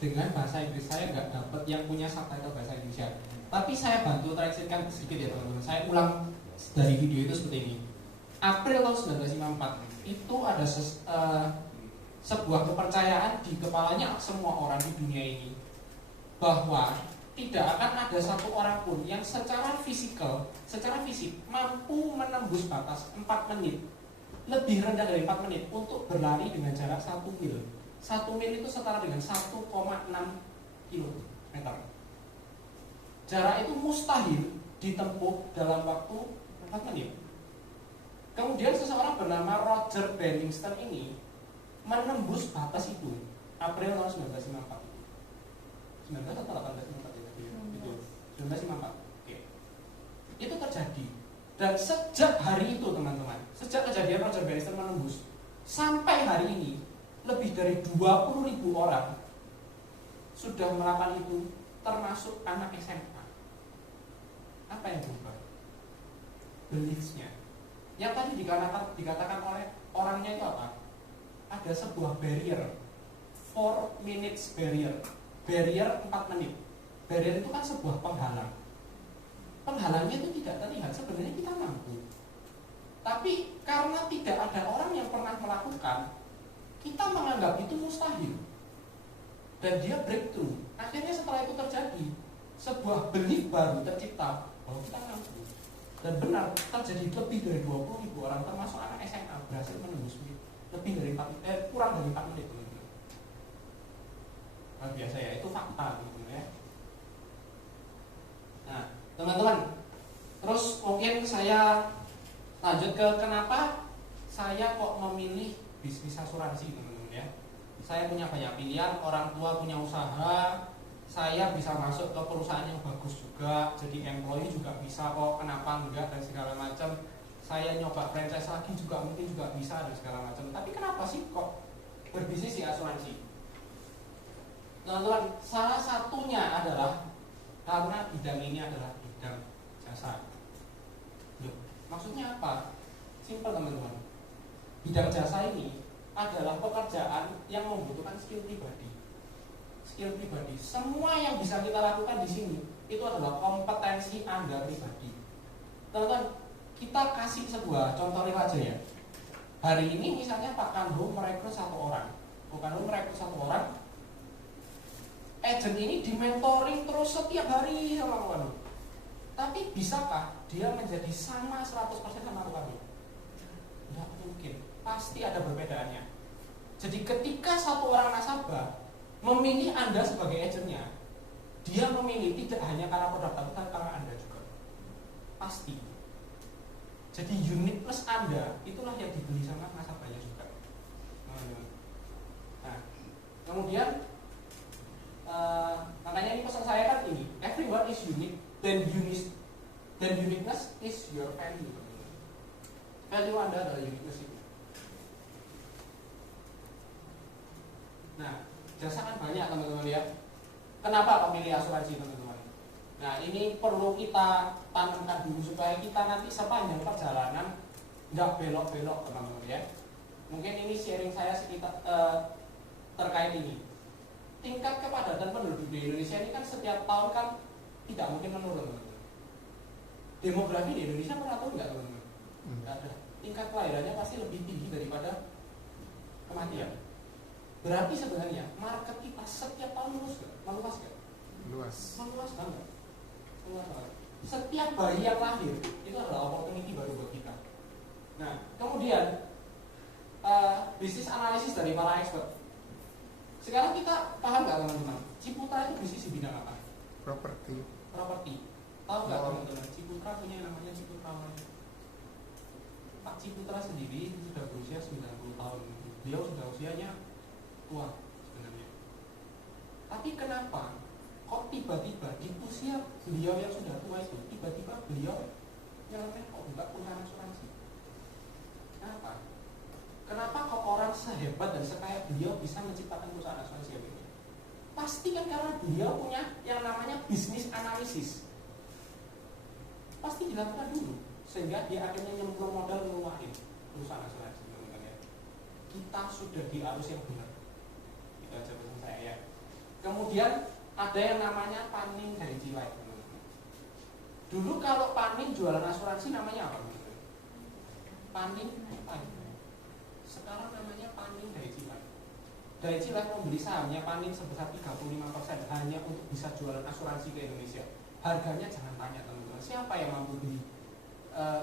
dengan bahasa Inggris saya nggak dapat yang punya subtitle bahasa Indonesia. Tapi saya bantu translatekan sedikit ya teman-teman. Saya ulang dari video itu seperti ini. April tahun 1954 itu ada sebuah kepercayaan di kepalanya semua orang di dunia ini bahwa tidak akan ada satu orang pun yang secara fisik mampu menembus batas 4 menit, lebih rendah dari 4 menit untuk berlari dengan jarak 1 mil. 1 mil itu setara dengan 1,6 kilometer. Jarak itu mustahil ditempuh dalam waktu 4 menit. Kemudian seseorang bernama Roger Bannister ini menembus batas itu April tahun 1954. 19 atau 1854 itu 1954. Oke. Itu terjadi. Dan sejak hari itu teman-teman, sejak kejadian Roger Bannister menembus sampai hari ini lebih dari 20.000 orang sudah melakukan itu, termasuk anak SMA. Apa yang berubah? Beliefs-nya. Yang tadi dikatakan oleh orangnya itu apa? Ada sebuah barrier, 4 minutes barrier. Barrier 4 menit. Barrier itu kan sebuah penghalang. Penghalangnya itu tidak terlihat, sebenarnya kita mampu. Tapi karena tidak ada orang yang pernah melakukan, kita menganggap itu mustahil. Dan dia breakthrough. Akhirnya setelah itu terjadi, sebuah belief baru tercipta bahwa kita mampu. Dan benar, terjadi lebih dari 20.000 orang termasuk anak SMA berhasil menembus lebih dari kurang dari 4 menit. Luar biasa ya, itu fakta gitu ya. Nah, teman-teman, terus mungkin saya lanjut ke kenapa saya kok memilih bisnis asuransi, teman-teman ya. Saya punya banyak pilihan, orang tua punya usaha, saya bisa masuk ke perusahaan yang bagus juga, jadi employee juga bisa kok, kenapa enggak dan segala macam. Saya nyoba franchise lagi juga mungkin juga bisa dan segala macam. Tapi kenapa sih kok berbisnis di asuransi? Teman-teman, salah satunya adalah karena bidang ini adalah bidang jasa. Loh, maksudnya apa? Simpel teman-teman. Bidang jasa ini adalah pekerjaan yang membutuhkan skill pribadi. Skill pribadi. Semua yang bisa kita lakukan di sini itu adalah kompetensi Anda pribadi. Teman-teman, kita kasih sebuah contoh real aja ya. Hari ini misalnya Pak Kanho merekrut satu orang. Pak Kanho merekrut satu orang. Agent ini dimentoring terus setiap hari sama Pak Kanho. Tapi bisakah dia menjadi sama 100% sama Pak Kanho? Tidak mungkin. Pasti ada perbedaannya. Jadi ketika satu orang nasabah memilih Anda sebagai agentnya, dia memilih tidak hanya karena produk tapi karena Anda juga. Pasti. Jadi uniqueness Anda itulah yang dibeli sama nasabahnya juga. Nah, kemudian makanya ini pesan saya kan ini, everyone is unique, then uniqueness is your value. Value Anda adalah uniqueness itu. Nah, jasa kan banyak teman-teman ya. Kenapa pemilih asuransi teman-teman? Nah, ini perlu kita tanamkan dulu supaya kita nanti sepanjang perjalanan nggak belok-belok teman-teman ya. Mungkin ini sharing saya sekitar terkait ini. Tingkat kepadatan penduduk di Indonesia ini kan setiap tahun kan tidak mungkin menurun teman-teman. Demografi di Indonesia menurun nggak teman-teman? Nggak ada. Tingkat kelahirannya pasti lebih tinggi daripada kematian. Berarti sebenarnya market kita setiap tahun meluas nggak? Meluas banget. Setiap bayi yang lahir itu adalah opportunity baru buat kita. Nah, kemudian bisnis analisis dari para expert. Sekarang kita paham nggak teman-teman? Ciputra itu bisnis di bidang apa? Properti. Tahu nggak teman-teman? Ciputra punya yang namanya Ciputra Land. Pak Ciputra sendiri sudah berusia 90 tahun. Beliau sudah usianya tua sebenarnya. Tapi kenapa kok tiba-tiba di usia beliau yang sudah tua itu tiba-tiba beliau nyelemen kok enggak punya asuransi? Kenapa kok orang sehebat dan sekaya beliau bisa menciptakan perusahaan asuransi yang ini? Pasti kan karena beliau punya yang namanya bisnis analisis. Pasti dilakukan dulu sehingga dia akhirnya nyemplung modal ngeluarin perusahaan asuransi. Kita sudah di arus yang benar. Itu aja pesan saya ya. Kemudian Kemudian ada yang namanya Panin dari Cilai. Dulu kalau Panin jualan asuransi namanya apa? Panin. Sekarang namanya Panin dari Cilai. Dari Cilai membeli sahamnya Panin sebesar 35% hanya untuk bisa jualan asuransi ke Indonesia. Harganya jangan tanya teman-teman, siapa yang mampu beli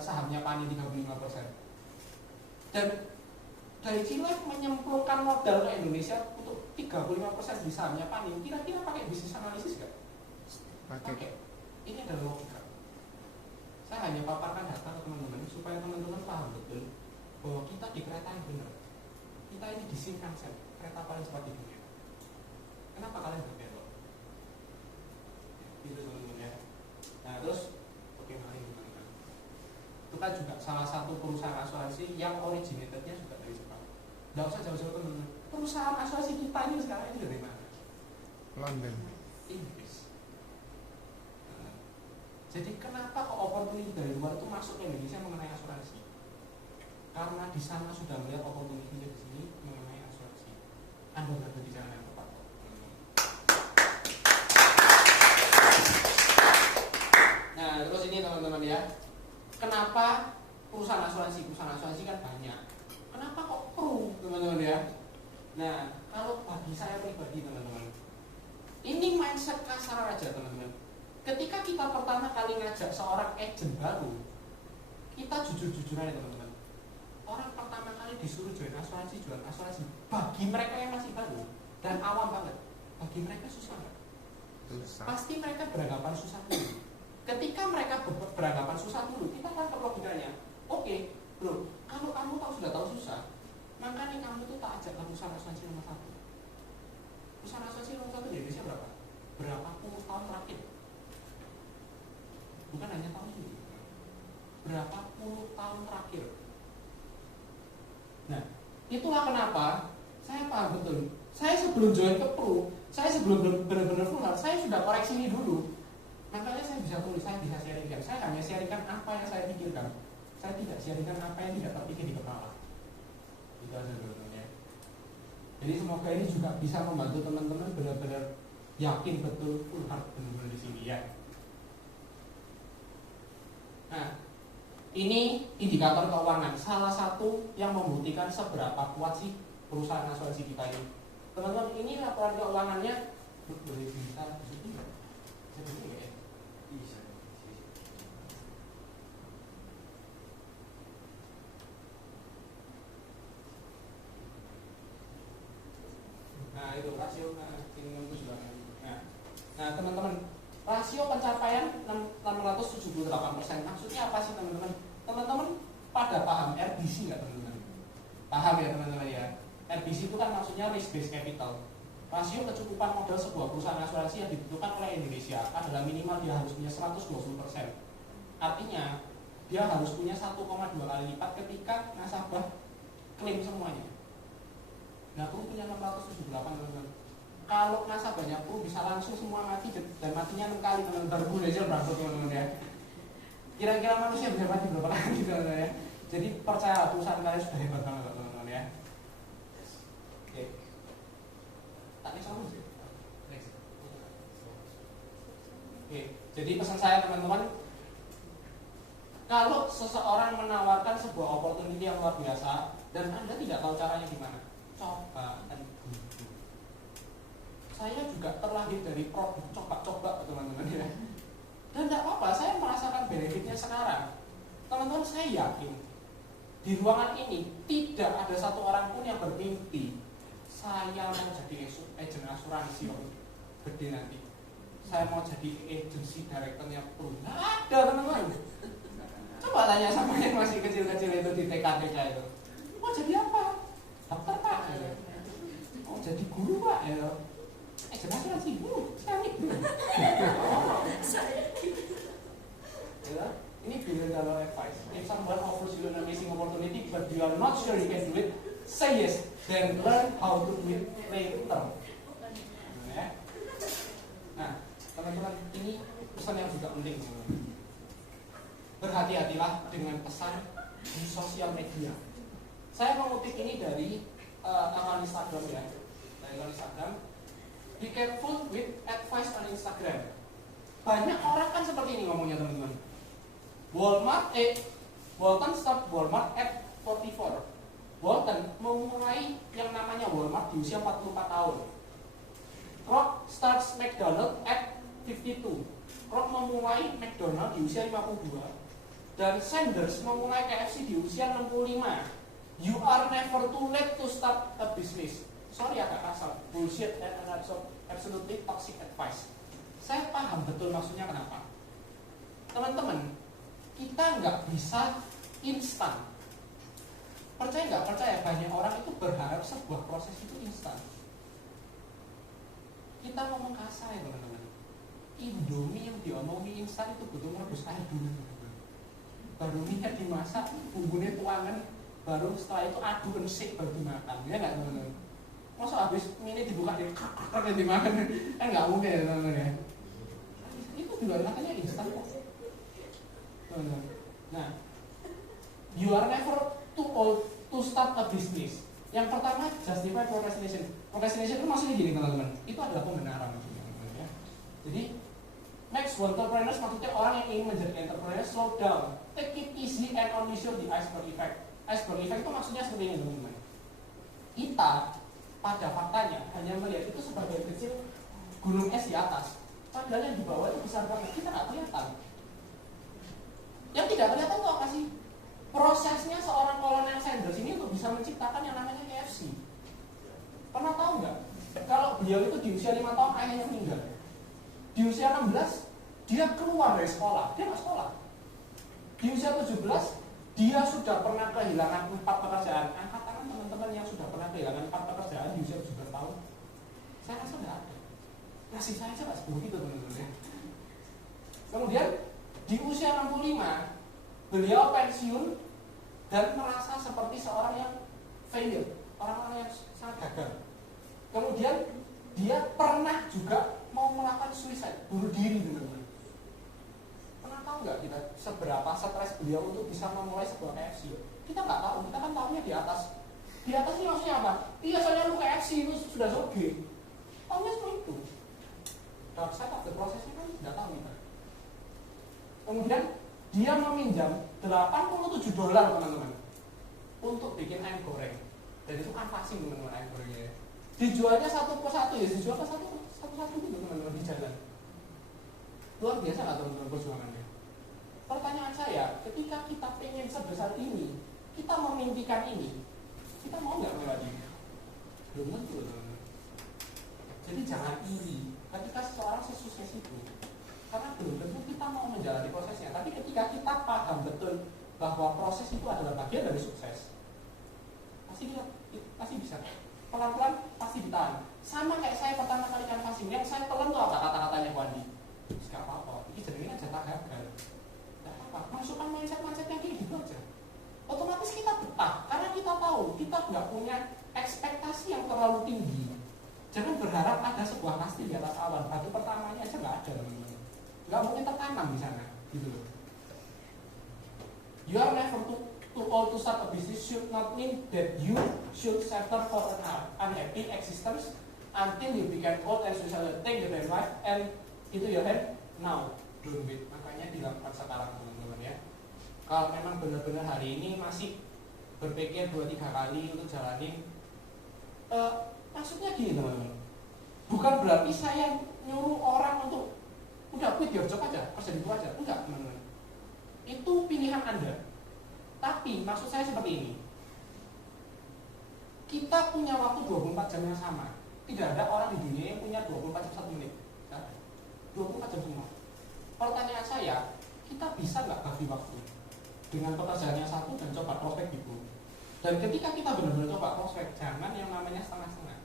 sahamnya Panin 35%? Dan dari Cilai menyemplungkan modal ke Indonesia untuk 35% di sahamnya Panin. Kira-kira pakai bisnis analisis nggak? Pakai. Ini adalah logika. Saya hanya paparkan data ke teman-teman supaya teman-teman paham betul bahwa kita di kereta yang benar. Kita ini di Shinkansen, kereta paling cepat di dunia. Kenapa kalian berbelok? Itu teman-teman ya. Nah terus bagaimana ini teman-teman? Itu kan juga salah satu perusahaan asuransi yang originatednya juga dari Jepang. Nggak usah jauh-jauh teman-teman. Perusahaan asuransi kita ini sekarang ini dari mana? London. Inggris. Jadi kenapa kok opportunity dari luar itu masuk ke Indonesia mengenai asuransi? Karena di sana sudah melihat opportunity-nya di sini mengenai asuransi. Anda berada di jalan yang tepat. Nah, terus ini teman-teman ya. Kenapa perusahaan asuransi kan banyak. Kenapa kok Pru, teman-teman ya? Nah, kalau bagi saya pribadi teman-teman, ini mindset kasar aja teman-teman. Ketika kita pertama kali ngajak seorang agent baru, kita jujur-jujuran ya teman-teman. Orang pertama kali disuruh jual asuransi. Bagi mereka yang masih baru dan awam banget, bagi mereka susah nggak? Susah. Pasti mereka beranggapan susah dulu. Ketika mereka beranggapan susah dulu, kita akan ke logikanya. Oke, bro, kalau kamu sudah tahu susah, makanya kamu tuh tak ajak ke perusahaan asuransi nomor 1. Perusahaan asuransi nomor 1 di Indonesia berapa? Berapa puluh tahun terakhir? Bukan hanya tahun ini, berapa puluh tahun terakhir. Nah, itulah kenapa saya paham betul. Saya sebelum join ke Pru, saya sebelum benar-benar full, saya sudah koreksi ini dulu. Makanya saya bisa tulis, saya bisa sharingkan. Saya hanya sharingkan apa yang saya pikirkan. Saya tidak sharingkan apa yang tidak terpikir di kepala. Itu aja sebetulnya. Jadi semoga ini juga bisa membantu teman-teman benar-benar yakin betul full heart benar-benar di sini ya. Nah, ini indikator keuangan, salah satu yang membuktikan seberapa kuat sih perusahaan asuransi kita ini. Teman-teman, ini laporan keuangannya boleh bisa di sini nggak? Bisa ya? Bisa. Nah, itu rasio nah, teman-teman, rasio pencapaian 678%. Maksudnya apa sih teman-teman? Teman-teman pada paham RBC nggak teman-teman? Paham ya teman-teman ya? RBC itu kan maksudnya risk based capital. Rasio kecukupan modal sebuah perusahaan asuransi yang dibutuhkan oleh Indonesia adalah minimal dia harus punya 120%. Artinya dia harus punya 1,2 kali lipat ketika nasabah klaim semuanya. Nah, Pru punya 678 teman-teman. Kalau nasabahnya Pru bisa langsung semua mati dan matinya 6 kali teman-teman. Baru Pru aja berapa teman-teman ya. Kira-kira manusia bisa mati berapa kali teman-teman ya. Jadi percaya perusahaan kalian sudah hebat banget teman-teman ya. Oke. Tak next sama sih. Next. Oke. Jadi pesan saya teman-teman, kalau seseorang menawarkan sebuah opportunity yang luar biasa dan Anda tidak tahu caranya gimana, coba dan dulu. Saya juga terlahir dari produk coba-coba teman-teman ya. Dan tidak apa-apa, saya merasakan benefitnya sekarang. Teman-teman, saya yakin di ruangan ini tidak ada satu orang pun yang bermimpi saya mau jadi agen asuransi yang gede nanti. Saya mau jadi agency directornya Pru. Nggak ada teman-teman. Coba tanya sama yang masih kecil-kecil itu di TK-TK itu. Mau jadi apa? Dokter Pak? Mau jadi guru Pak? Agen asuransi? Saya ini billion dollar advice. If someone offers you an amazing opportunity but you are not sure you can do it, say yes. Then learn how to do it later. Nah, teman-teman, ini pesan yang juga penting. Berhati-hatilah dengan pesan di sosial media. Saya mengutip ini dari akun Instagram ya, dari akun Instagram. Be careful with advice on Instagram. Banyak orang kan seperti ini ngomongnya teman-teman. Walton stop Walmart at 44. Walton memulai yang namanya Walmart di usia 44 tahun. Kroc starts McDonald at 52. Kroc memulai McDonald di usia 52. Dan Sanders memulai KFC di usia 65. You are never too late to start a business. Sorry agak kasar, bullshit and absolutely toxic advice. Saya paham betul maksudnya kenapa. Teman-teman, kita nggak bisa instan. Percaya nggak percaya, banyak orang itu berharap sebuah proses itu instan. Kita ngomong kasar ya teman-teman. Indomie yang diomongi instan itu butuh merebus air dulu. Baru minyak dimasak, bumbunya tuangan, baru setelah itu adu ensik baru dimakan. Ya nggak teman-teman? Masa habis mie dibuka di krak dimakan kan nggak mungkin ya teman-teman ya. Itu juga katanya instan kok. Nah, you are never too old to start a business. Yang pertama, justify procrastination. Procrastination itu maksudnya gini teman-teman, itu adalah pembenaran maksudnya teman-teman ya. Jadi, next entrepreneurs maksudnya orang yang ingin menjadi entrepreneur, slow down, take it easy and only show the iceberg effect. Iceberg effect itu maksudnya seperti ini teman-teman. Kita pada faktanya hanya melihat itu sebagai kecil gunung es di atas. Padahal yang di bawah itu besar banget, kita nggak kelihatan. Yang tidak kelihatan itu apa sih? Prosesnya seorang Colonel Sanders ini untuk bisa menciptakan yang namanya KFC. Pernah tahu nggak? Kalau beliau itu di usia 5 tahun ayahnya meninggal. Di usia 16 dia keluar dari sekolah, dia nggak sekolah. Di usia 17 dia sudah pernah kehilangan 4 pekerjaan. Angkat tangan teman-teman yang sudah pernah kehilangan 4 pekerjaan di usia 17 tahun. Saya rasa nggak ada. Nasib saya aja nggak seburuk itu teman-teman ya. Kemudian di usia 65 beliau pensiun dan merasa seperti seorang yang failure, orang-orang yang sangat gagal. Kemudian dia pernah juga mau melakukan suicide, bunuh diri teman-teman. Pernah tahu nggak kita seberapa stres beliau untuk bisa memulai sebuah KFC? Kita nggak tahu, kita kan tahunya di atas. Di atas ini maksudnya apa? Iya, soalnya lu KFC itu sudah soge. Tahunya seperti itu. Dark side of the prosesnya kan tidak tahu kita. Kemudian dia meminjam $87 teman-teman untuk bikin ayam goreng. Dan itu kan pasti teman-teman ayam gorengnya. Dijualnya satu persatu ya, dijual satu-satu gitu teman-teman di jalan. Luar biasa nggak teman-teman perjuangannya? Pertanyaan saya, ketika kita pengen sebesar ini, kita memimpikan ini, kita mau nggak lagi? Belum tentu teman-teman. Jadi jangan iri ketika seseorang sesukses itu, karena belum tentu kita mau menjalani prosesnya. Tapi ketika kita paham betul bahwa proses itu adalah bagian dari sukses, pasti bisa. Pelan-pelan pasti ditahan. Sama kayak saya pertama kali canvassing, yang saya telan tuh apa kata-katanya Bu Andi? Gak apa-apa, ini jadinya jatah gagal. Gak apa-apa, masukkan mindset-mindset yang kayak gitu aja. Otomatis kita betah, karena kita tahu kita nggak punya ekspektasi yang terlalu tinggi. Jangan berharap ada sebuah pasti di atas awan. Batu pertamanya aja nggak ada teman-teman. Nggak mungkin tertanam di sana, gitu loh. You are never too old to start a business should not mean that you should settle for an unhappy existence until you become old and suicidal. Take your life and into your hand now. Don't wait. Makanya dilakukan sekarang teman-teman ya. Kalau memang benar-benar hari ini masih berpikir 2-3 kali untuk jalanin, maksudnya gini teman-teman. Bukan berarti saya nyuruh orang untuk udah quit your job aja, kerja di aja. Enggak teman-teman. Itu pilihan Anda. Tapi maksud saya seperti ini. Kita punya waktu 24 jam yang sama. Tidak ada orang di dunia yang punya 24 jam 1 menit. 24 jam semua. Pertanyaan saya, kita bisa nggak bagi waktu dengan pekerjaan yang satu dan coba prospek gitu. Dan ketika kita benar-benar coba prospek, jangan yang namanya setengah-setengah.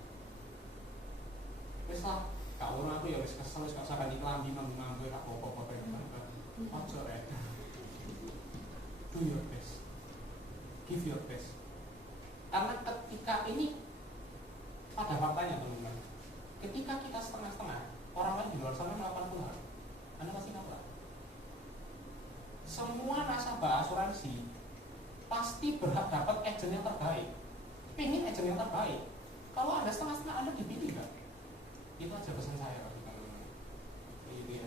Wes lah, kak orang aku ya wes kesel, wes gak usah ganti kelambi, mambu-mambu, tak apa-apa, ojo ya. Do your best. Give your best. Karena ketika ini pada faktanya teman-teman, ketika kita setengah-setengah, orang lain di luar sana melakukan puluhan, Anda pasti kalah. Semua nasabah asuransi pasti berhak dapat agent yang terbaik. Pengen agent yang terbaik. Kalau Anda setengah-setengah, Anda dipilih nggak? Itu aja pesan saya, gitu ya.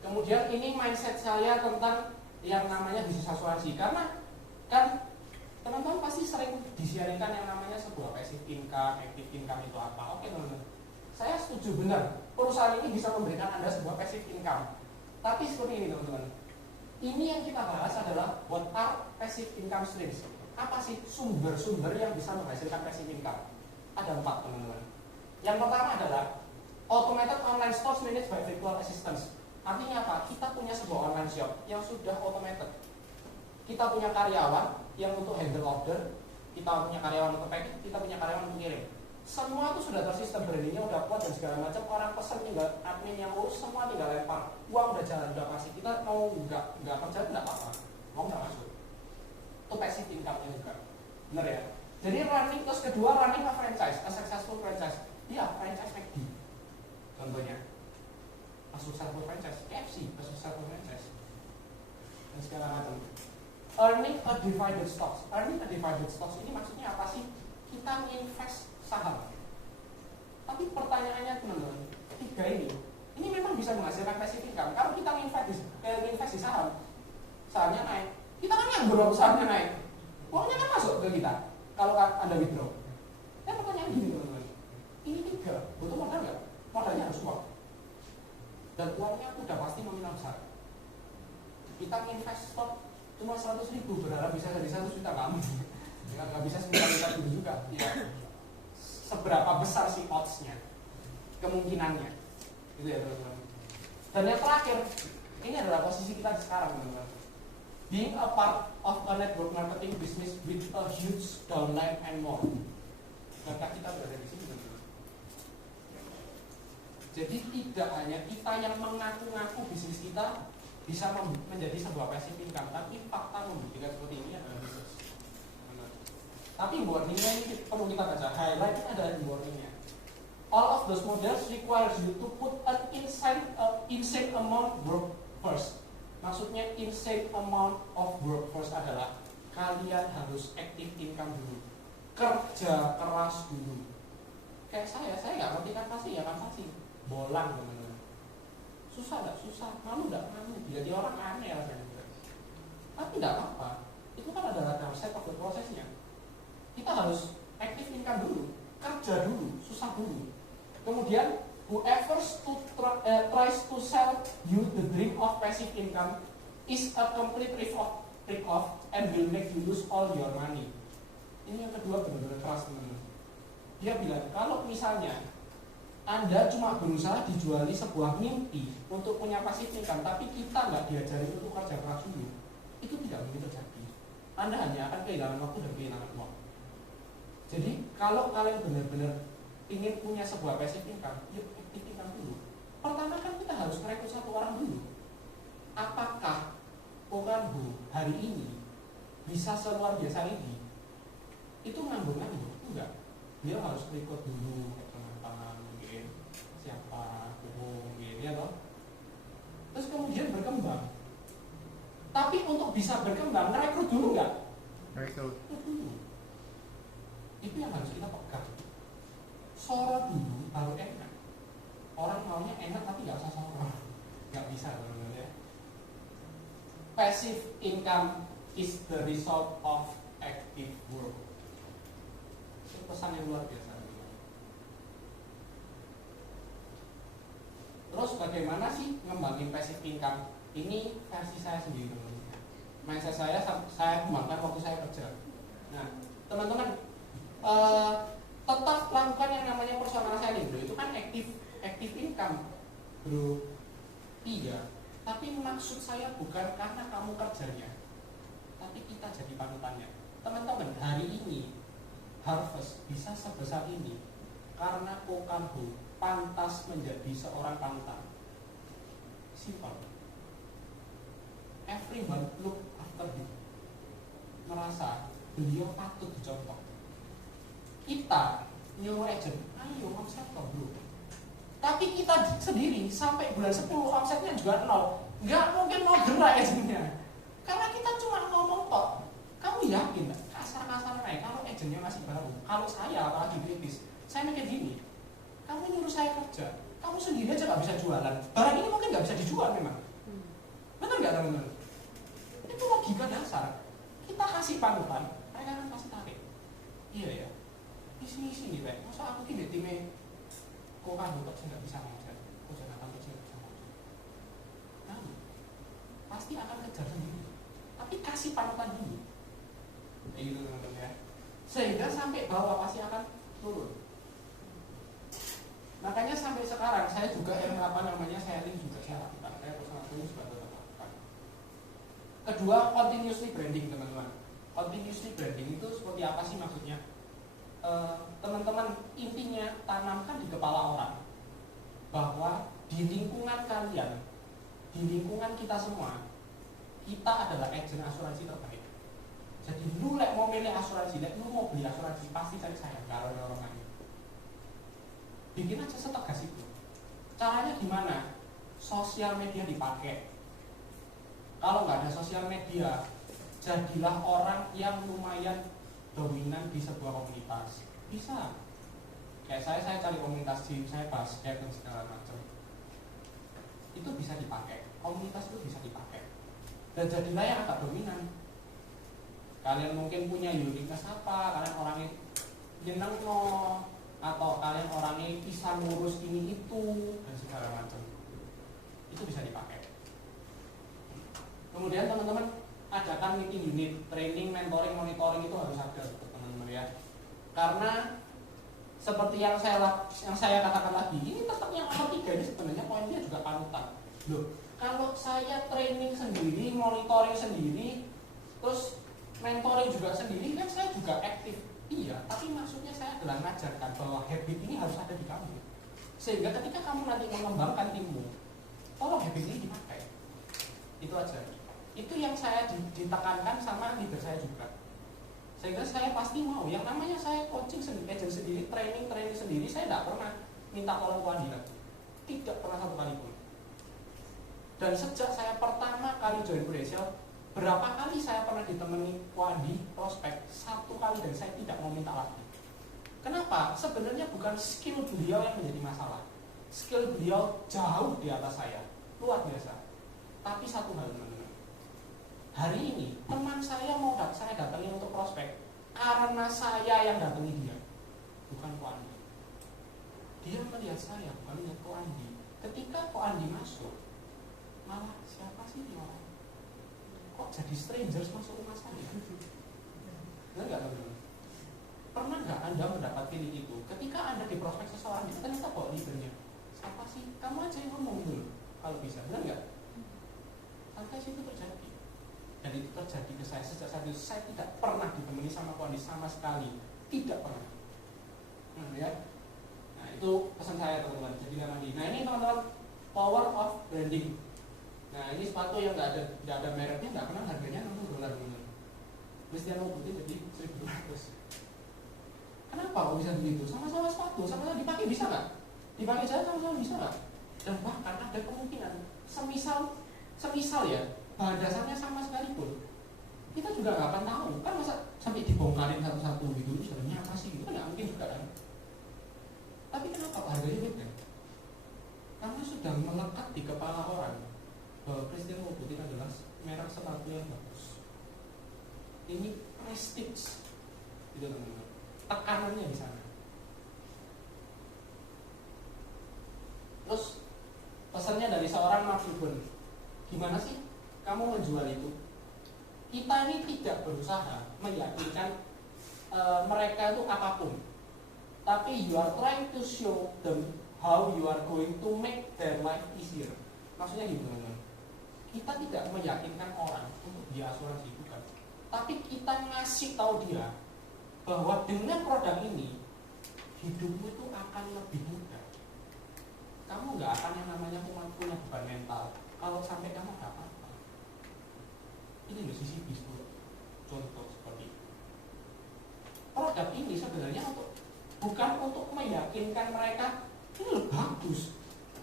Kemudian ini mindset saya tentang yang namanya bisnis asuransi, karena kan teman-teman pasti sering disiarkan yang namanya sebuah passive income, active income itu apa. Oke teman-teman, saya setuju benar perusahaan ini bisa memberikan Anda sebuah passive income. Tapi seperti ini teman-teman, ini yang kita bahas adalah what are passive income streams. Apa sih sumber-sumber yang bisa menghasilkan passive income? Ada 4 teman-teman. Yang pertama adalah automated online stores managed by virtual assistants. Artinya apa? Kita punya sebuah online shop yang sudah automated. Kita punya karyawan yang untuk handle order, kita punya karyawan untuk packing, kita punya karyawan untuk kirim. Semua itu sudah tersistem, brandingnya udah kuat dan segala macam. Orang pesen tinggal admin yang urus, semua tinggal lempar. Uang udah jalan, udah pasti. Kita mau nggak kerja nggak apa-apa, mau nggak masuk. Itu passive income-nya juga, bener ya. Jadi running, terus kedua running a franchise, a successful franchise. Iya, franchise McD, contohnya. A successful franchise, KFC, a successful franchise, dan segala macam. Earning a divided stocks. Earning a divided stocks ini maksudnya apa sih? Kita invest saham. Tapi pertanyaannya teman-teman, 3 ini memang bisa menghasilkan passive income. Kalau kita invest di saham, sahamnya naik, kita kan yang berapa sahamnya naik, uangnya kan masuk ke kita. Kalau Anda withdraw, pertanyaan gini teman-teman, ini 3 butuh modal nggak? Modalnya harus uang, dan uangnya udah pasti nominal besar. Kita invest stok cuma 100.000, berharap bisa jadi 100 juta kamu, nggak bisa 9 juta dulu juga. Ya. Seberapa besar sih odds-nya, kemungkinannya, gitu ya teman-teman. Dan yang terakhir, ini adalah posisi kita sekarang teman-teman. Being a part of a network marketing business with a huge downline and more. Data kita berada di sini teman-teman. Jadi tidak hanya kita yang mengaku-ngaku bisnis kita bisa menjadi sebuah passive income, tapi fakta membuktikan seperti ini adalah bisnis. Tapi warningnya ini perlu kita baca. Highlight adalah di warningnya. All of those models requires you to put an insane amount work first. Maksudnya insane amount of work first adalah kalian harus active income dulu, kerja keras dulu. Kayak saya nggak ngerti kan pasti ya kan pasti bolang teman-teman. Susah nggak susah, malu nggak malu, jadi orang aneh rasanya. Tapi nggak apa-apa, itu kan adalah set of the prosesnya. Kita harus active income dulu, kerja dulu, susah dulu. Kemudian whoever tries to sell you the dream of passive income is a complete rip-off and will make you lose all your money. Ini yang kedua benar-benar keras teman-teman. Dia bilang kalau misalnya Anda cuma berusaha dijuali sebuah mimpi untuk punya passive income, tapi kita nggak diajarin untuk kerja keras dulu, itu tidak mungkin terjadi. Anda hanya akan kehilangan waktu dan kehilangan uang. Jadi kalau kalian benar-benar ingin punya sebuah passive income, yuk active income dulu. Pertama kan kita harus merekrut 1 orang dulu. Apakah Kokanhu hari ini bisa seluar biasa ini? Itu ngambung-ngambung? Enggak. Dia harus rekrut dulu teman-teman mungkin siapa, mungkin ya toh. Terus kemudian berkembang. Tapi untuk bisa berkembang, merekrut dulu enggak? Rekrut dulu. Itu yang harus kita pegang. Soro dulu baru enak. Orang maunya enak tapi nggak usah soro, nggak bisa teman-teman ya. Passive income is the result of active work. Itu pesan yang luar biasa. Terus bagaimana sih ngembangin passive income? Ini versi saya sendiri teman-teman. Mindset saya kembangkan waktu saya kerja. Nah teman-teman, tetap lakukan yang namanya personal selling bro. Itu kan active income bro. 3. Tapi maksud saya bukan karena kamu kerjanya, tapi kita jadi panutannya. Teman-teman, hari ini Harvest bisa sebesar ini karena Kokanhu pantas menjadi seorang panutan. Simple. Everyone look after him, merasa beliau patut dicontoh. Kita nyuruh agent, ayo omset kok bro. Tapi kita sendiri sampai bulan 10 omsetnya juga 0. Nggak mungkin mau gerak agentnya. Karena kita cuma ngomong kok. Kamu yakin kasar-kasar naik kalau agentnya masih baru? Kalau saya apalagi kritis, saya mikir gini. Kamu nyuruh saya kerja, kamu sendiri aja nggak bisa jualan. Barang ini mungkin nggak bisa dijual memang. Benar nggak teman-teman? Itu logika dasar. Kita kasih panutan, mereka kan pasti tarik. Iya ya. Isi nih, Pak. Masa aku tidak timnya kok kan buat saya nggak bisa ngajar, kok jangan tahu saya nggak bisa ngajar. Nah, pasti akan kejar sendiri. Tapi kasih panutan dulu. Itu teman-teman ya. Sehingga sampai bawah pasti akan turun. Makanya sampai sekarang saya juga yang sharing juga saya lakukan. Saya personal tulis juga tetap lakukan. Kedua, continuously branding teman-teman. Continuously branding itu seperti apa sih maksudnya? Teman-teman intinya tanamkan di kepala orang bahwa di lingkungan kalian, di lingkungan kita semua, kita adalah agen asuransi terbaik. Jadi lu mau milih asuransi, lu mau beli asuransi pasti cari saya kalau orang lain. Bikin aja setegas itu. Caranya gimana? Sosial media dipakai. Kalau nggak ada sosial media, jadilah orang yang lumayan dominan di sebuah komunitas. Bisa. Kayak saya cari komunitas gym, saya basket dan segala macam. Itu bisa dipakai. Komunitas itu bisa dipakai. Dan jadilah yang agak dominan. Kalian mungkin punya uniqueness apa? Kalian orangnya jeneng atau kalian orangnya bisa ngurus ini itu dan segala macam, itu bisa dipakai. Kemudian teman-teman adakan meeting unit, training, mentoring, monitoring itu harus ada teman-teman ya. Karena seperti yang saya katakan lagi, ini tetap yang nomor 3 ini sebenarnya poinnya juga panutan. Loh, kalau saya training sendiri, monitoring sendiri, terus mentoring juga sendiri, kan saya juga aktif. Iya, tapi maksudnya saya adalah mengajarkan bahwa habit ini harus ada di kamu. Sehingga ketika kamu nanti mengembangkan timmu, tolong habit ini dipakai. Itu aja. Itu yang saya ditekankan sama leader saya juga. Sehingga saya pasti mau, yang namanya saya coaching sendiri, agent sendiri, training sendiri, saya tidak pernah minta tolong Wandi lagi. Tidak pernah satu kali pun. Dan sejak saya pertama kali join Prudential, berapa kali saya pernah ditemani Wandi prospek, 1 kali dan saya tidak mau minta lagi. Kenapa? Sebenarnya bukan skill beliau yang menjadi masalah. Skill beliau jauh di atas saya, luar biasa. Tapi satu hal teman-teman, hari ini teman saya mau saya datangi untuk prospek karena saya yang datangi dia, bukan Wandi. Dia melihat saya, bukan melihat Wandi. Ketika Wandi masuk, malah siapa sih dia orang? Kok jadi strangers masuk rumah saya? Benar nggak teman-teman? Pernah nggak Anda mendapat feeling itu? Ketika Anda di prospek seseorang, ternyata bawa leadernya. Siapa sih? Kamu aja yang ngomong dulu kalau bisa, benar nggak? Sampai situ terjadi. Dan itu terjadi ke saya sejak saat itu. Saya tidak pernah ditemani sama kondisi sama sekali, tidak pernah. Ya. Nah itu pesan saya teman-teman. Jadi nah ini teman-teman, power of branding. Nah ini sepatu yang nggak ada mereknya, nggak pernah harganya $60 teman-teman. Cristiano Putih jadi 1.200. Kenapa kok bisa begitu? Sama-sama sepatu, sama-sama dipakai bisa nggak? Dipakai saja sama-sama bisa nggak? Dan bahkan ada kemungkinan semisal ya bahan dasarnya sama sekalipun, kita juga nggak akan tahu kan, masa sampai dibongkarin satu-satu gitu, sebenarnya apa sih gitu kan nggak mungkin juga kan. Tapi kenapa harganya beda? Karena sudah melekat di kepala orang bahwa Cristiano Putih adalah merek sepatu yang bagus. Ini prestige, gitu teman-teman. Tekanannya di sana. Terus pesannya dari seorang Mark Cuban, gimana sih kamu menjual itu? Kita ini tidak berusaha meyakinkan mereka itu apapun, tapi you are trying to show them how you are going to make their life easier. Maksudnya gitu teman-teman. Kita tidak meyakinkan orang untuk dia asuransi, bukan. Tapi kita ngasih tahu dia bahwa dengan produk ini hidupmu itu akan lebih mudah. Kamu nggak akan yang namanya punya beban mental kalau sampai kamu nggak apa-apa. Ini loh sisi bisnis contoh seperti itu. Produk ini sebenarnya bukan untuk meyakinkan mereka ini loh bagus.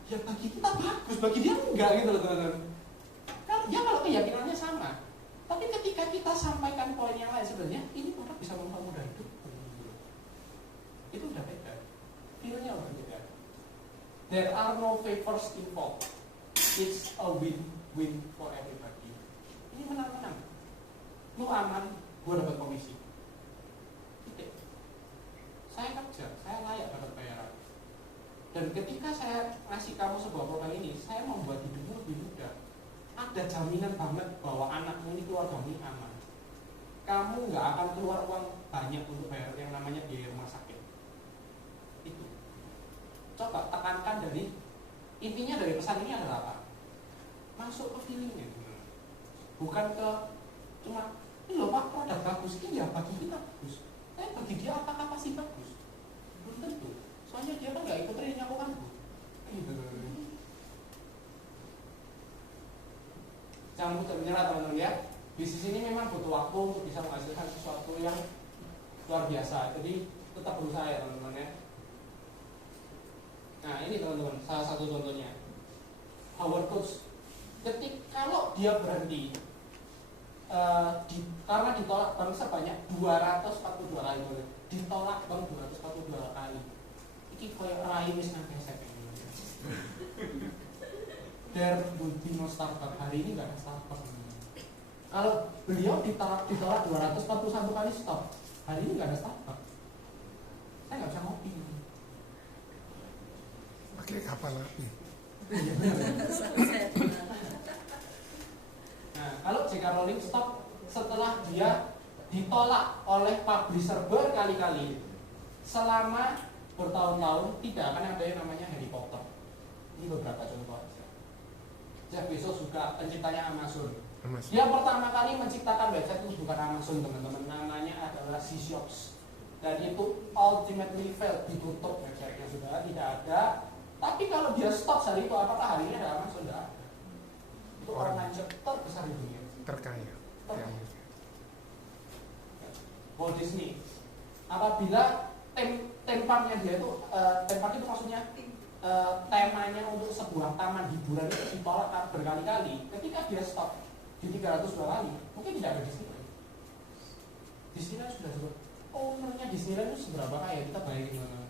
Ya bagi kita bagus, bagi dia enggak gitu loh teman-teman. Ya kalau keyakinannya sama. Tapi ketika kita sampaikan poin yang lain, sebenarnya ini produk bisa mempermudah hidup. Itu udah beda. Feelnya udah beda. There are no favors involved. It's a win-win for everybody. Ini menang-menang. Lu aman, gue dapat komisi. Titik. Saya kerja, saya layak dapat bayaran. Dan ketika saya ngasih kamu sebuah program ini, saya membuat hidupmu lebih mudah. Ada jaminan banget bahwa anakmu ini keluargamu ini aman. Kamu nggak akan keluar uang banyak untuk bayar yang namanya biaya rumah sakit. Itu. Coba tekankan dari intinya dari pesan ini adalah apa? Masuk ke feelingnya, bukan ke cuma ini loh Pak produk bagus, iya bagi kita bagus. Bagi dia apakah pasti bagus? Belum tentu. Soalnya dia kan nggak ikut training aku kan. Jangan mudah menyerah teman-teman ya. Bisnis ini memang butuh waktu untuk bisa menghasilkan sesuatu yang luar biasa. Jadi tetap berusaha ya teman-teman ya. Nah ini teman-teman salah satu contohnya. Howard Coach, kalau dia berhenti karena ditolak bank sebanyak 242 kali, ditolak bank 242 kali. Ini kayak raih wis nang gesek. There would be no Starbucks. Hari ini nggak ada Starbucks. Kalau beliau ditolak 241 kali stop, hari ini nggak ada Starbucks. Saya nggak bisa ngopi. Pakai kapal api. Nah, kalau J.K. Rowling stop setelah dia ditolak oleh publisher berkali-kali selama bertahun-tahun, tidak akan ada yang namanya Harry Potter. Ini beberapa contoh aja. Jeff Bezos juga penciptanya Amazon. Dia pertama kali menciptakan website itu bukan Amazon teman-teman, namanya adalah C-Shops. Dan itu ultimately failed, ditutup websitenya sudah tidak ada. Tapi kalau dia stop hari itu, apakah hari ini ada Amazon? Tidak ada. Itu orang manajer terbesar di dunia. Terkaya. Walt Disney, apabila tempatnya dia itu, tempat itu maksudnya temanya untuk sebuah taman hiburan itu ditolak berkali-kali. Ketika dia stop di 302 kali, mungkin tidak ada Disneyland. Disneyland sudah sebut, ownernya Disneyland itu seberapa kaya, kita bayangin mana.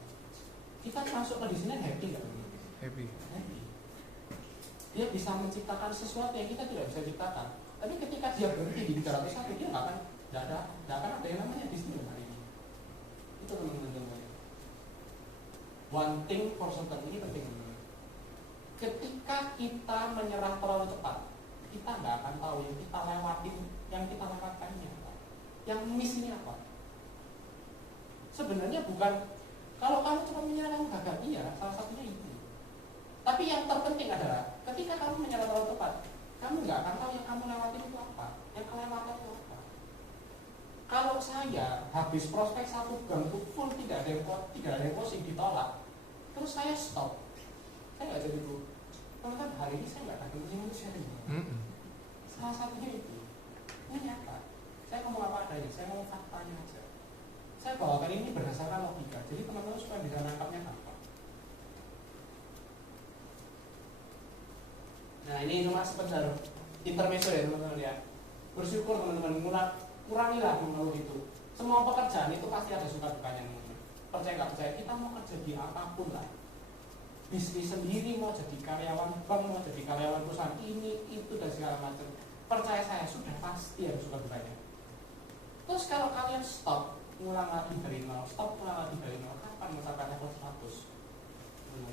Kita masuk ke Disneyland happy nggak? Happy. Dia bisa menciptakan sesuatu yang kita tidak bisa ciptakan. Tapi ketika dia berhenti di 301, dia nggak akan ada yang namanya Disneyland hari ini. Itu teman-teman. One thing for certain, ini penting. Ketika kita menyerah terlalu cepat, kita nggak akan tahu yang kita lewatin, yang kita lewatkannya apa, yang misinya apa. Sebenarnya bukan kalau kamu cuma menyerah kamu gagal, iya, salah satunya itu. Tapi yang terpenting adalah ketika kamu menyerah terlalu cepat, kamu nggak akan tahu yang kamu lewatin itu apa, yang kelewatan itu apa. Kalau saya habis prospek satu gang itu full tidak ada yang posisi ditolak, terus saya stop, saya nggak jadi bu. Teman-teman hari ini saya nggak datang ke sini untuk sharing. Salah satunya itu, ini nyata. Saya ngomong apa adanya, saya ngomong faktanya aja. Saya bawakan ini berdasarkan logika, jadi teman-teman supaya bisa nangkapnya gampang. Nah ini cuma sekedar intermezzo ya teman-teman ya. Bersyukur teman-teman, kurangilah mengeluh itu. Semua pekerjaan itu pasti ada suka dukanya teman-teman. Percaya nggak percaya, kita mau kerja di apapun lah. Bisnis sendiri, mau jadi karyawan bank, mau jadi karyawan perusahaan ini, itu dan segala macam. Percaya saya sudah pasti ada suka dukanya. Terus kalau kalian stop, ngulang lagi dari nol, stop ngulang lagi dari nol, kapan mencapai level 100?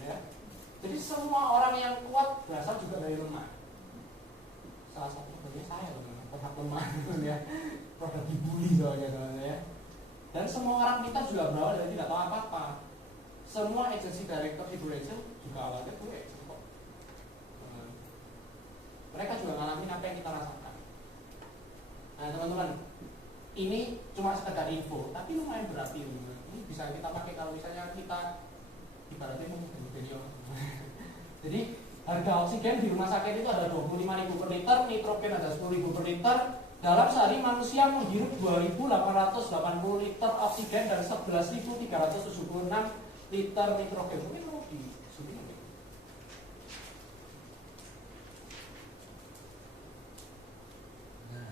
Ya. Jadi semua orang yang kuat berasal juga dari lemah. Salah satu contohnya saya teman-teman, pernah lemah ya, pernah dibully soalnya teman-teman ya. Dan semua orang kita juga berawal dari tidak tahu apa-apa. Semua agency director di Brazil juga awalnya gue agent kok. Mereka juga ngalamin apa yang kita rasakan. Nah teman-teman, ini cuma sekedar info, tapi lumayan berarti teman-teman. Ini bisa kita pakai kalau misalnya kita ibaratnya mau video. Jadi harga oksigen di rumah sakit itu ada 25.000 per liter, nitrogen ada 10.000 per liter. Dalam sehari manusia menghirup 2.880 liter oksigen dan 11.376 liter nitrogen. Mungkin mau di sini.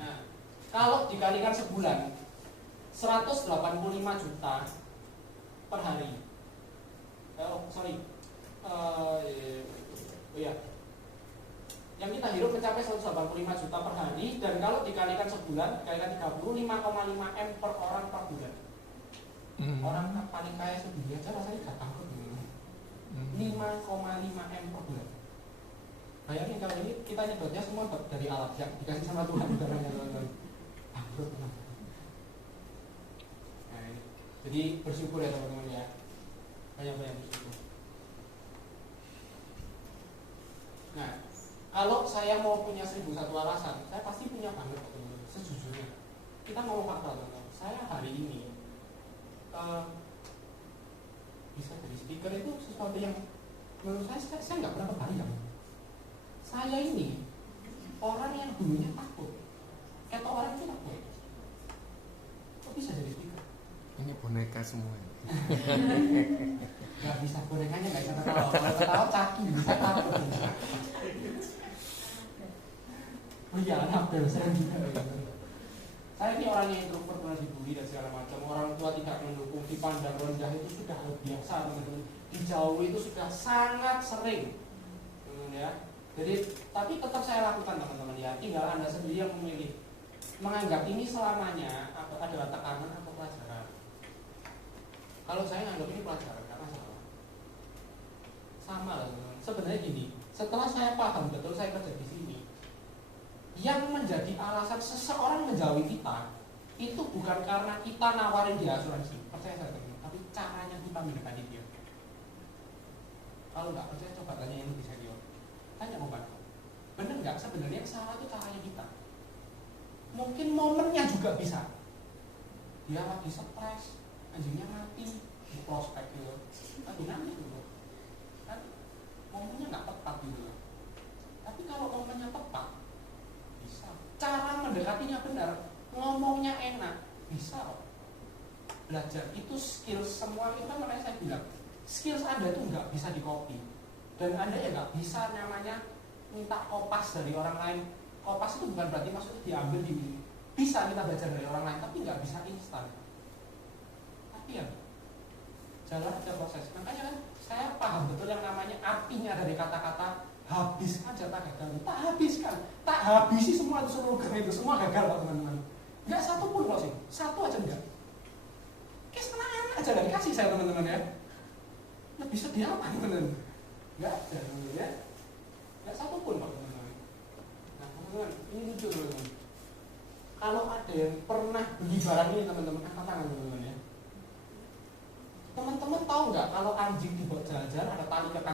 Nah, kalau dikalikan sebulan 185 juta per hari. mencapai 185 juta per hari, dan kalau dikalikan sebulan, dikalikan 30, 5,5 M per orang per bulan. Orang paling kaya sedunia aja rasanya gak takut. 5,5 M per bulan. Bayangin kalau ini kita nyedotnya semua dari alat yang dikasih sama Tuhan, barangnya teman-teman. Bangkrut. Nah, jadi bersyukur ya teman-teman ya, banyak-banyak bersyukur. Nah, kalau saya mau punya 1001 alasan, saya pasti punya banget teman-teman. Sejujurnya, kita ngomong fakta teman-teman. Saya hari ini bisa jadi speaker itu sesuatu yang menurut saya nggak pernah kebayang. Saya ini orang yang dulunya takut, kata orang itu takut, kok bisa jadi speaker? Ini boneka semua. Gak bisa, bonekanya gak bisa ketawa. Kalau ketawa caki bisa takut. Oh iya, anak saya juga. Saya ini orang yang introvert, pernah dibully dan segala macam. Orang tua tidak mendukung, dipandang rendah itu sudah biasa teman-teman. Dijauhi itu sudah sangat sering, ya. Jadi, tapi tetap saya lakukan teman-teman ya. Tinggal Anda sendiri yang memilih menganggap ini selamanya adalah tekanan atau pelajaran. Kalau saya menganggap ini pelajaran karena salah. Sama lah teman-teman. Sebenarnya gini, setelah saya paham betul saya kerja di sini, yang menjadi alasan seseorang menjauhi kita itu bukan karena kita nawarin dia asuransi, percaya saya teman-teman, tapi caranya kita mendekati dia. Kalau nggak percaya coba tanya yang lebih senior. Tanya obat. Bener nggak sebenarnya yang salah itu caranya kita. Mungkin momennya juga bisa. Dia lagi stres, anjingnya mati, di prospek gitu. Lagi nangis gitu. Kan momennya nggak tepat gitu. Tapi kalau momennya tepat, bisa. Cara mendekatinya benar, ngomongnya enak, bisa kok. Belajar itu skill semua itu kan, makanya saya bilang skills Anda itu nggak bisa di-copy. Dan Anda ya nggak bisa namanya minta kopas dari orang lain. Kopas itu bukan berarti maksudnya diambil di. Bisa kita belajar dari orang lain, tapi nggak bisa instan. Tapi ya jalan aja proses. Makanya kan saya paham betul yang namanya artinya dari kata-kata habiskan jatah gagal. Tak habiskan, tak habisi semua itu slogan itu, semua gagal kok teman-teman. Nggak satu pun kok sih, satu aja enggak. Kayak setengah aja nggak dikasih saya teman-teman ya. Lebih sedih apa teman-teman? Nggak ada ya, nggak satu pun kok teman-teman. Nah teman-teman, ini lucu teman-teman. Kalau ada yang pernah beli barang ini teman-teman, angkat tangan teman-teman ya. Teman-teman tahu nggak kalau anjing dibawa jalan-jalan ada tali ke